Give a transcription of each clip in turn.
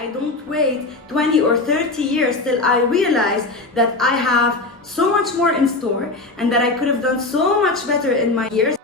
I don't wait 20 or 30 years till I realize that I have so much more in store and that I could have done so much better in my years.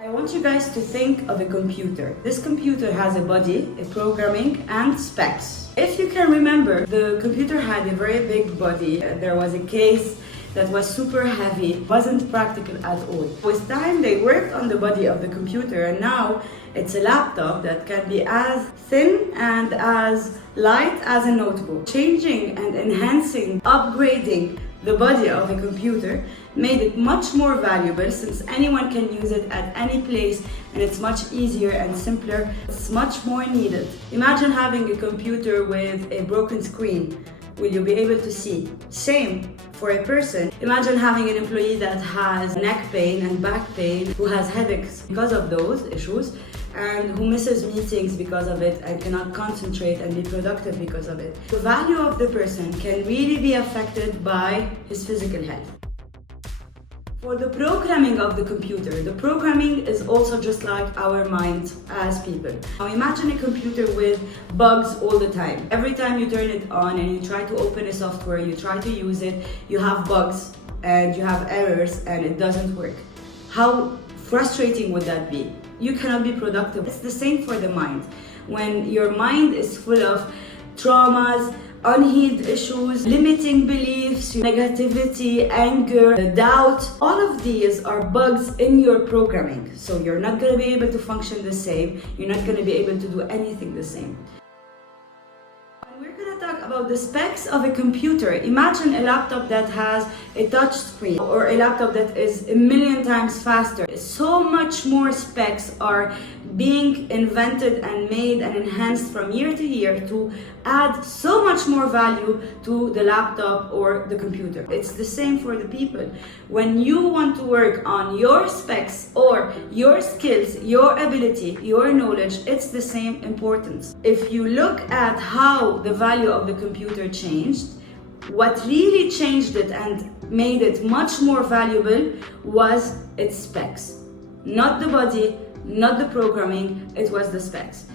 I want you guys to think of a computer. This computer has a body, a programming, and specs. If you can remember, the computer had a very big body. There was a case that was super heavy, wasn't practical at all. With time, they worked on the body of the computer, and now it's a laptop that can be as thin and as light as a notebook. Changing and enhancing, upgrading the body of a computer made it much more valuable, since anyone can use it at any place, and it's much easier and simpler. It's much more needed. Imagine having a computer with a broken screen. Will you be able to see? Same for a person. Imagine having an employee that has neck pain and back pain, who has headaches because of those issues, and who misses meetings because of it and cannot concentrate and be productive because of it. The value of the person can really be affected by his physical health. For the programming of the computer, the programming is also just like our mind as people. Now imagine a computer with bugs all the time. Every time you turn it on and you try to open a software, you try to use it, you have bugs and you have errors and it doesn't work. How frustrating would that be? You cannot be productive. It's the same for the mind. When your mind is full of traumas, unhealed issues, limiting beliefs, negativity, anger, doubt, all of these are bugs in your programming. So you're not going to be able to function the same. You're not going to be able to do anything the same. We're going to talk about the specs of a computer. Imagine a laptop that has a touch screen, or a laptop that is a million times faster. So much more specs are being invented and made and enhanced from year to year to add so much more value to the laptop or the computer. It's the same for the people. When you want to work on your specs or your skills, your ability, your knowledge, it's the same importance. If you look at how the value of the computer changed, what really changed it and made it much more valuable was its specs. Not the body, not the programming, it was the specs.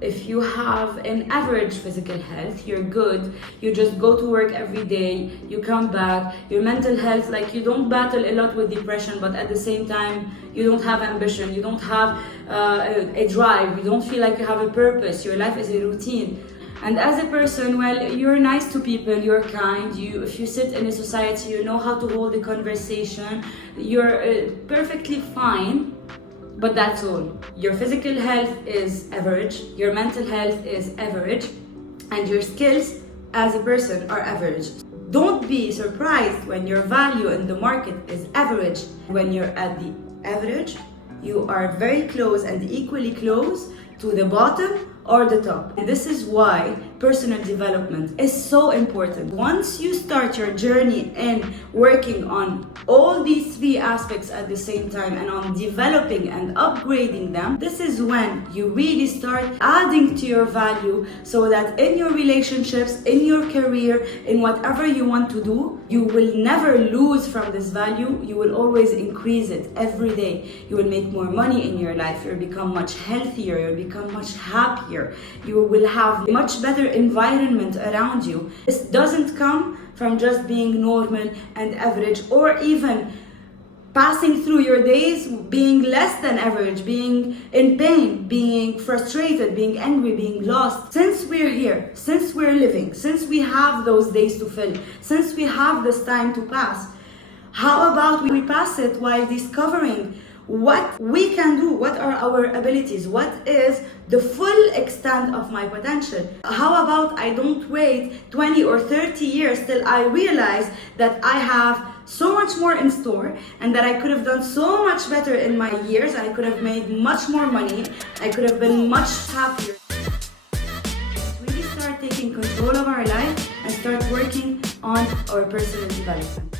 If you have an average physical health, you're good, you just go to work every day, you come back, your mental health, like you don't battle a lot with depression, but at the same time, you don't have ambition, you don't have a drive, you don't feel like you have a purpose, your life is a routine. And as a person, well, you're nice to people, you're kind, if you sit in a society, you know how to hold a conversation, you're perfectly fine, but that's all. Your physical health is average, your mental health is average, and your skills as a person are average. Don't be surprised when your value in the market is average. When you're at the average, you are very close and equally close to the bottom or the top. And this is why personal development is so important. Once you start your journey in working on all these three aspects at the same time and on developing and upgrading them, this is when you really start adding to your value, so that in your relationships, in your career, in whatever you want to do, you will never lose from this value. You will always increase it every day. You will make more money in your life. You'll become much healthier. You'll become much happier. You will have a much better environment around you. This doesn't come from just being normal and average, or even passing through your days being less than average, being in pain, being frustrated, being angry, being lost. Since we're here, since we're living, since we have those days to fill, since we have this time to pass, how about we pass it while discovering what we can do, what are our abilities, what is the full extent of my potential. How about I don't wait 20 or 30 years till I realize that I have so much more in store and that I could have done so much better in my years, I could have made much more money, I could have been much happier. Let's really start taking control of our life and start working on our personal development.